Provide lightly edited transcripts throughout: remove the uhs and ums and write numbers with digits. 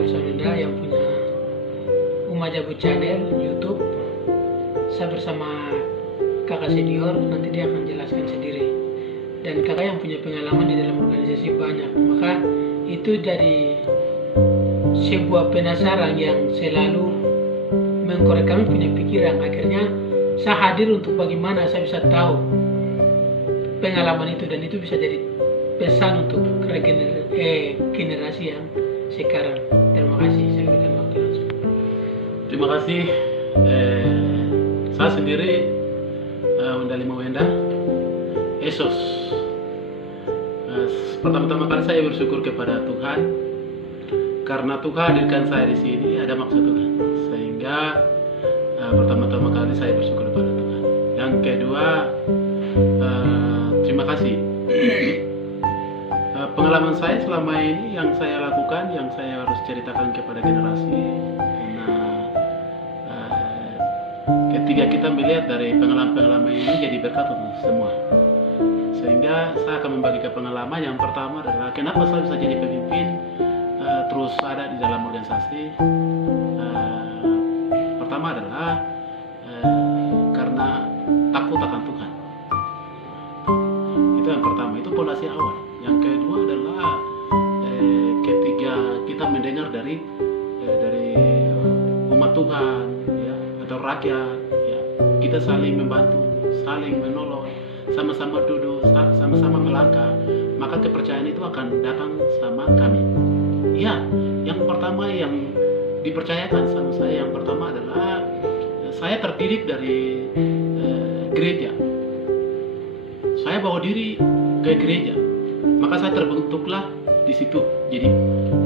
Wilson Wenda yang punya Umajabu Channel YouTube. Saya bersama kakak senior, nanti dia akan jelaskan sendiri. Dan kakak yang punya pengalaman di dalam organisasi banyak, maka itu jadi sebuah penasaran yang selalu mengkorek kami punya pikiran. Akhirnya saya hadir untuk bagaimana saya bisa tahu pengalaman itu, dan itu bisa jadi pesan untuk generasi yang sekarang. Terima kasih, saya berikan waktu langsung. Terima kasih. Saya sendiri Undalima Wenda Esos. Pertama-tama kali saya bersyukur kepada Tuhan karena Tuhan hadirkan saya di sini, ada maksud Tuhan. Sehingga pertama-tama kali saya bersyukur kepada Tuhan. Yang kedua, terima kasih. Pengalaman saya selama ini yang saya lakukan, yang saya harus ceritakan kepada generasi, ketika kita melihat dari pengalaman-pengalaman ini jadi berkat untuk semua. Sehingga saya akan membagikan pengalaman. Yang pertama adalah kenapa saya bisa jadi pemimpin, terus ada di dalam organisasi. Pertama adalah karena takut akan Tuhan. Itu yang pertama, itu fondasi awal. Yang kedua adalah ketika kita mendengar dari umat Tuhan, ya, atau rakyat, ya, kita saling membantu, saling menolong, sama-sama duduk, sama-sama melangkah, maka kepercayaan itu akan datang sama kami. Ya, yang pertama yang dipercayakan sama saya, yang pertama adalah saya terdidik dari gereja. Saya bawa diri ke gereja, maka saya terbentuklah di situ. Jadi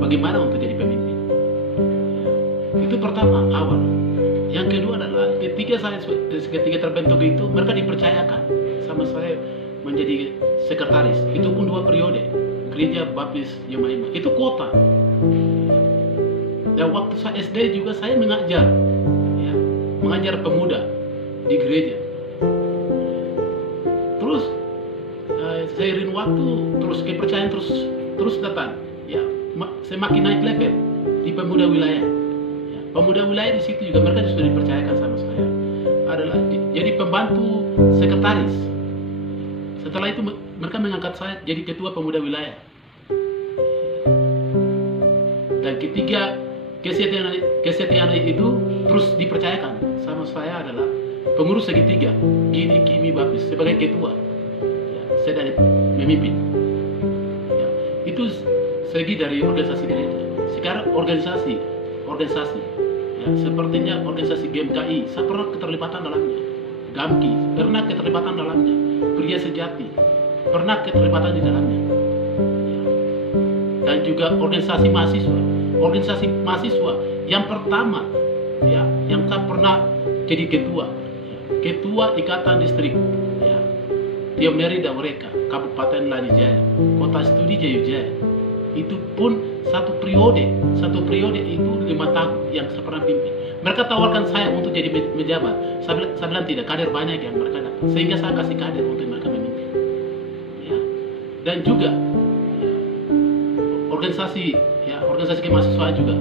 bagaimana untuk jadi pemimpin? Itu pertama, awal. Yang kedua adalah ketika terbentuk itu, mereka dipercayakan sama saya menjadi sekretaris. Itu pun 2 periode. Gereja Baptis Yomaima. Itu kota. Dan waktu saya SD juga saya mengajar, ya, mengajar pemuda di gereja. Terus seiring waktu, terus kepercayaan terus datang, ya, semakin naik level di pemuda wilayah. Ya, pemuda wilayah di situ juga mereka sudah dipercayakan sama saya adalah jadi pembantu sekretaris. Setelah itu mereka mengangkat saya jadi ketua pemuda wilayah. Dan ketiga, kesetiaan itu terus dipercayakan sama saya adalah pengurus segitiga Gini Kimi Baptis sebagai ketua. Saya dari memimpin, ya, itu segi dari organisasi gereja. Sekarang organisasi, ya, sepertinya organisasi GMKI, saya pernah keterlibatan dalamnya. GAMKI pernah keterlibatan dalamnya. Pria Sejati pernah keterlibatan di dalamnya, ya. Dan juga organisasi mahasiswa yang pertama, ya, yang saya pernah jadi ketua ikatan distrik, ya, Tiomneri Daureka, Kabupaten Lanijaya, Kota Studi Jayujaya. Itu pun satu periode itu 5 tahun yang saya pernah pimpin. Mereka tawarkan saya untuk jadi menjabat. Saya bilang tidak, kader banyak yang mereka dapat. Sehingga saya kasih kader untuk mereka memimpin. Ya. Dan juga ya, organisasi kemahasiswaan juga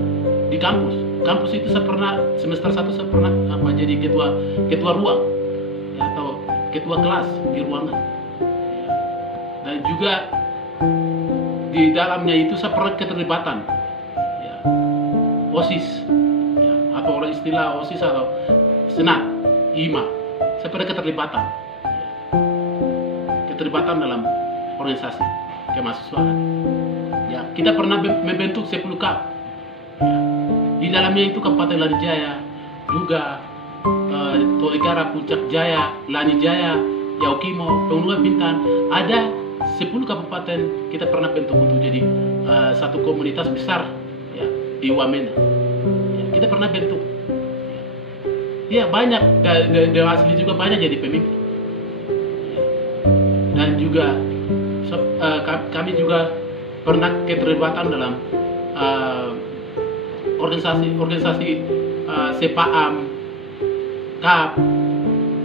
di kampus. Kampus itu saya pernah semester 1 saya pernah jadi ketua ruang, ya, atau ketua kelas di ruangan, ya. Dan juga di dalamnya itu saya pernah keterlibatan, ya, OSIS, ya, atau orang istilah OSIS atau senat IMA. Saya pernah keterlibatan, ya, keterlibatan dalam organisasi kemahasiswaan, ya. Kita pernah membentuk 10 KAP, ya. Di dalamnya itu Kabupaten Lanijaya juga, Tolikara, Puncak Jaya, Lanijaya, Yaukimo, Pengunduhan Bintan. Ada 10 kabupaten kita pernah bentuk untuk jadi satu komunitas besar, ya, di Wamena. Ya, kita pernah bentuk. Ya, banyak, dan asli juga banyak jadi pemimpin. Ya. Dan juga kami juga pernah keterlibatan dalam organisasi SEPAAM, KAP,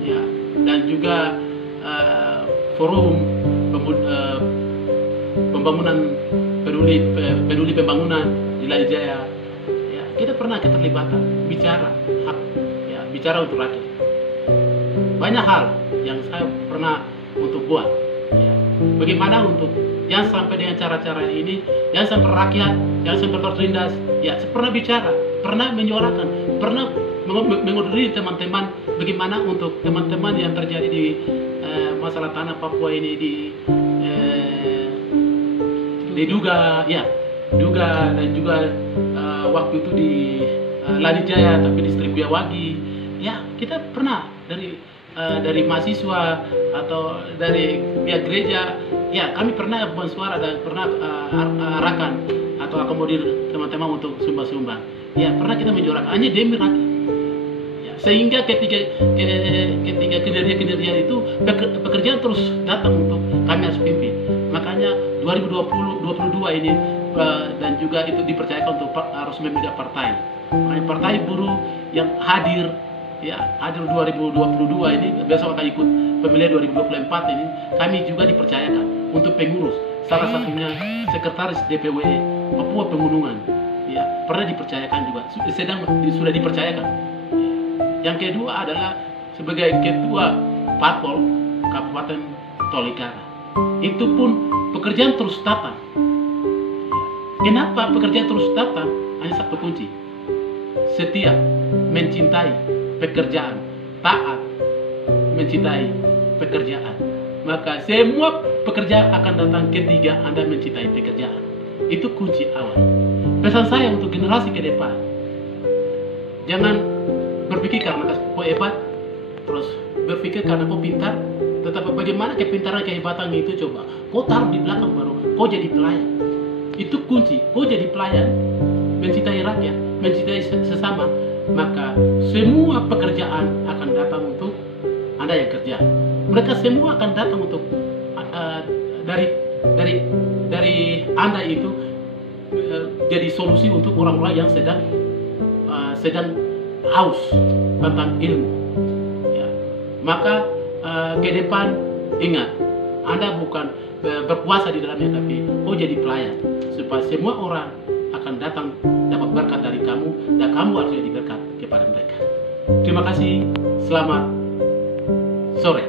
ya, dan juga forum pembangunan peduli pembangunan di Lanijaya, kita pernah keterlibatan bicara hak, ya, bicara untuk rakyat. Banyak hal yang saya pernah untuk buat, ya. Bagaimana untuk yang sampai dengan cara-cara ini, yang sampai rakyat, yang sampai tertindas, ya, saya pernah bicara, pernah menyuarakan, pernah mengoordinir teman-teman bagaimana untuk teman-teman yang terjadi di masalah tanah Papua ini diduga, ya, duga, dan juga waktu itu di Lanijaya tapi di Seribuawagi, ya, kita pernah dari mahasiswa atau dari pihak gereja, ya, kami pernah bersuara dan pernah arahkan atau akomodir teman-teman untuk sumbang-sumbang, ya, pernah kita menyuarakan hanya demi rakyat, ya, sehingga ketika kinerja itu pekerjaan terus datang untuk kami harus pimpin. Makanya 2022 ini dan juga itu dipercayakan untuk harus memegang partai. Makanya partai buruh yang hadir, ya, hadir 2022 ini besok akan ikut pemilihan 2024 ini, kami juga dipercayakan untuk pengurus, salah satunya sekretaris DPW Papua Pegunungan, ya, pernah dipercayakan juga, sudah dipercayakan. Yang kedua adalah sebagai ketua Parpol Kabupaten Tolikara. Itu pun pekerjaan terus datang. Kenapa pekerjaan terus datang? Hanya satu kunci: setia, mencintai pekerjaan, taat, mencintai pekerjaan. Maka semua pekerjaan akan datang ketika Anda mencintai pekerjaan. Itu kunci awal. Pesan saya untuk generasi ke depan, jangan berpikir karena kau hebat, terus berpikir karena kau pintar. Tetapi bagaimana kepintaran, kehebatan itu, coba kau taruh di belakang, baru kau jadi pelayan. Itu kunci. Kau jadi pelayan, mencintai rakyat, mencintai sesama, maka semua pekerjaan akan datang untuk Anda yang kerja. Mereka semua akan datang untuk dari Anda itu jadi solusi untuk orang-orang yang sedang haus tentang ilmu, ya. Maka ke depan ingat, Anda bukan berpuasa di dalamnya, tapi jadi pelayan, supaya semua orang akan datang dapat berkat dari kamu, dan kamu harus jadi berkat kepada mereka. Terima kasih, selamat sore.